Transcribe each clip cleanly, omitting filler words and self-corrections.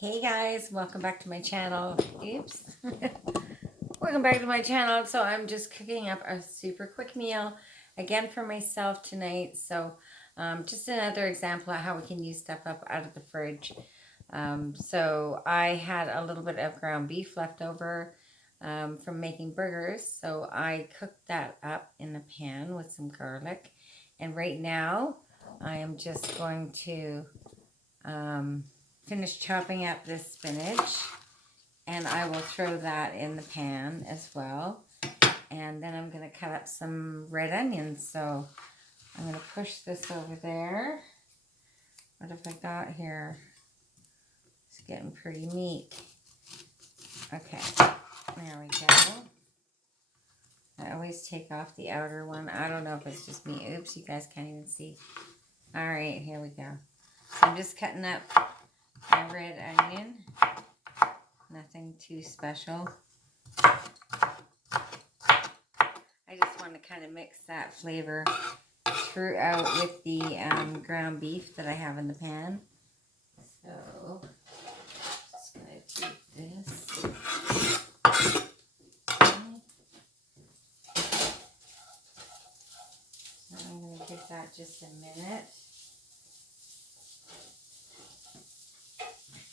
Hey guys, welcome back to my channel. Oops. Welcome back to my channel. So I'm just cooking up a super quick meal again for myself tonight. So just another example of how we can use stuff up out of the fridge. So I had a little bit of ground beef left over from making burgers. So I cooked that up in a pan with some garlic. And right now I am just going to finish chopping up this spinach, and I will throw that in the pan as well. And then I'm going to cut up some red onions. So I'm going to push this over there. What have I got here? It's getting pretty neat. Okay, there we go. I always take off the outer one. I don't know if it's just me. Oops, you guys can't even see. All right, here we go. So I'm just cutting up my red onion. Nothing too special. I just want to kind of mix that flavor throughout with the ground beef that I have in the pan. So, just going to do this. So I'm going to give that just a minute.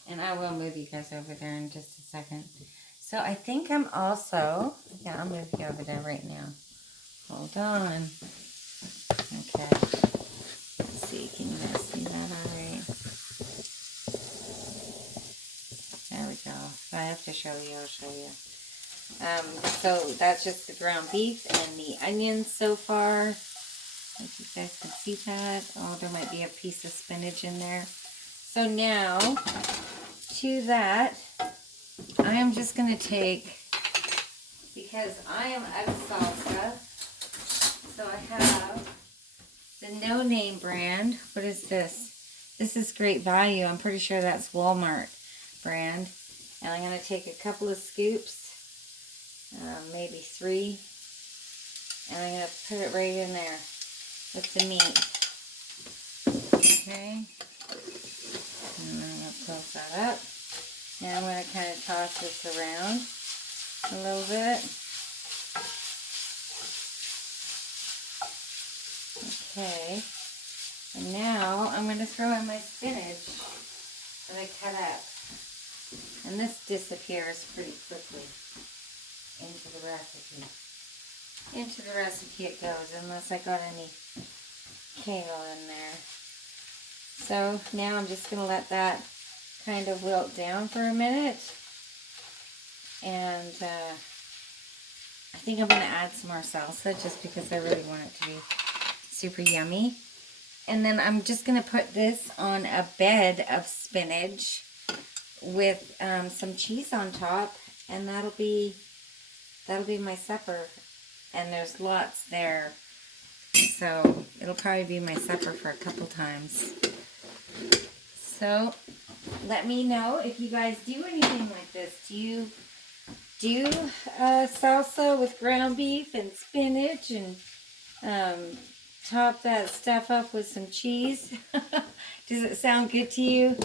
And I will move you guys over there in just a second. So I think I'm also, yeah, I'll move you over there right now. Hold on. Okay. Let's see, can you guys see that all right? There we go. If I have to show you, I'll show you. So that's just the ground beef and the onions so far. If you guys can see that. Oh, there might be a piece of spinach in there. So now, to that, I am just going to take, because I am out of salsa, so I have the No Name brand. What is this? This is Great Value. I'm pretty sure that's Walmart brand. And I'm going to take a couple of scoops, maybe 3, and I'm going to put it right in there with the meat. Okay. And I'm going to close that up. Now I'm going to kind of toss this around a little bit. Okay. And now I'm going to throw in my spinach that I cut up. And this disappears pretty quickly into the recipe. Into the recipe it goes, unless I got any kale in there. So now I'm just going to let that kind of wilt down for a minute. And I think I'm going to add some more salsa just because I really want it to be super yummy. And then I'm just going to put this on a bed of spinach with some cheese on top, and that'll be my supper. And there's lots there, so it'll probably be my supper for a couple times. So let me know if you guys do anything like this. Do you do salsa with ground beef and spinach and top that stuff up with some cheese? Does it sound good to you?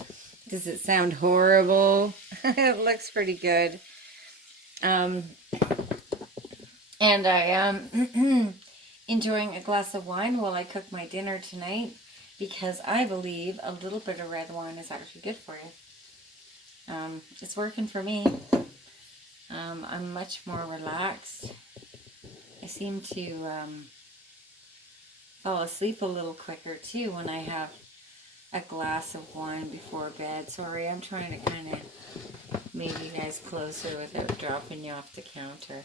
Does it sound horrible? It looks pretty good. And I am enjoying a glass of wine while I cook my dinner tonight, because I believe a little bit of red wine is actually good for you. It's working for me. I'm much more relaxed. I seem to fall asleep a little quicker too when I have a glass of wine before bed. Sorry, I'm trying to kind of move you guys closer without dropping you off the counter.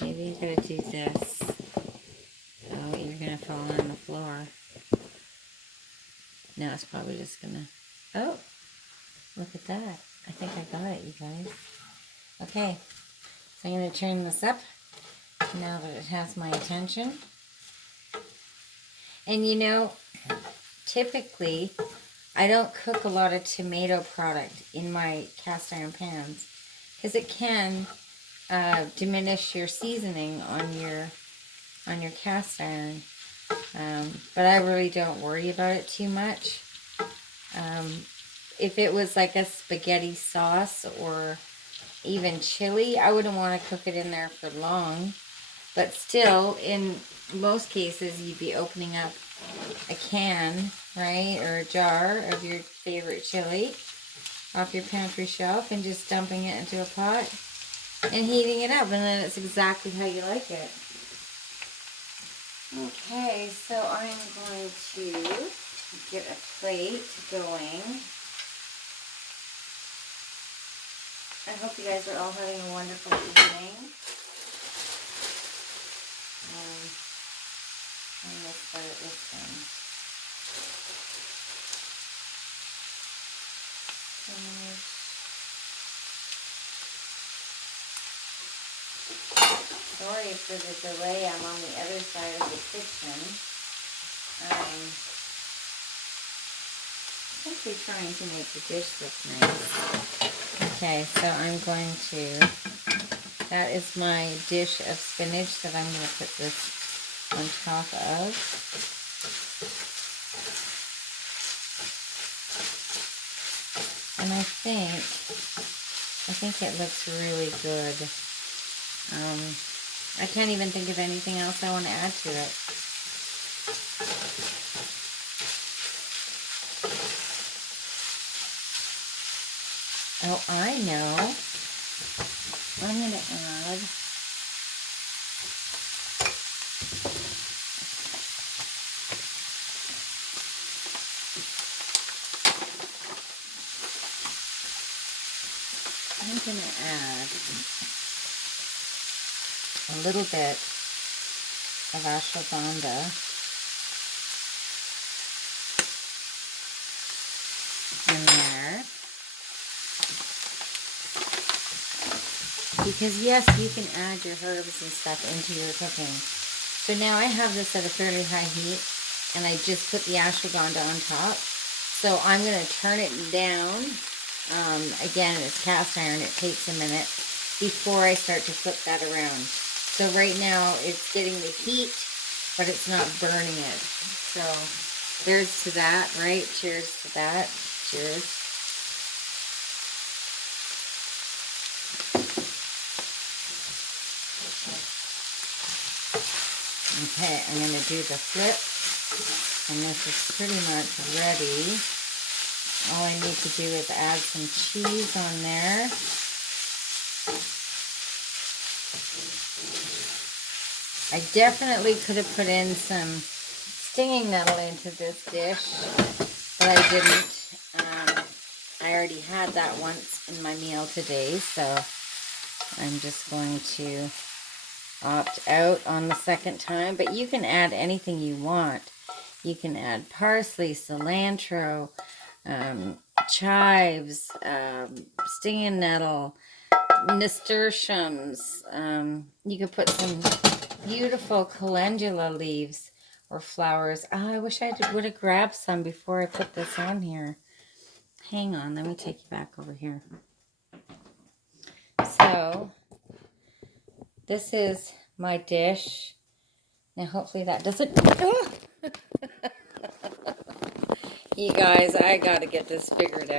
Maybe you gotta do this. Oh, you're gonna fall on the floor. No, it's probably just gonna... Oh, look at that. I think I got it, you guys. Okay, so I'm gonna turn this up now that it has my attention. And you know, typically, I don't cook a lot of tomato product in my cast iron pans, because it can diminish your seasoning on your cast iron. But I really don't worry about it too much. If it was like a spaghetti sauce or even chili, I wouldn't want to cook it in there for long. But still, in most cases, you'd be opening up a can, right, or a jar of your favorite chili off your pantry shelf and just dumping it into a pot and heating it up, and then it's exactly how you like it. Okay, so I'm going to get a plate going. I hope you guys are all having a wonderful evening. I'm going to start this one. Sorry for the delay. I'm on the other side of the kitchen. Simply trying to make the dish look nice. Okay, so I'm going to, that is my dish of spinach that I'm going to put this on top of. And I think it looks really good. I can't even think of anything else I want to add to it. Oh, I know. I'm going to add a little bit of ashwagandha in there. Because yes, you can add your herbs and stuff into your cooking. So now I have this at a fairly high heat, and I just put the ashwagandha on top. So I'm going to turn it down. Again, it's cast iron. It takes a minute before I start to flip that around. So right now it's getting the heat, but it's not burning it. So there's to that, right? Cheers to that. Cheers. Okay, I'm going to do the flip, and this is pretty much ready. All I need to do is add some cheese on there. I definitely could have put in some stinging nettle into this dish, but I didn't. I already had that once in my meal today, so I'm just going to opt out on the second time. But you can add anything you want. You can add parsley, cilantro, chives, stinging nettle, nasturtiums. You can put some beautiful calendula leaves or flowers. Oh, I wish I would have grabbed some before I put this on here. Hang on, let me take you back over here. So, this is my dish. Now, hopefully that doesn't... Oh! You guys, I gotta get this figured out.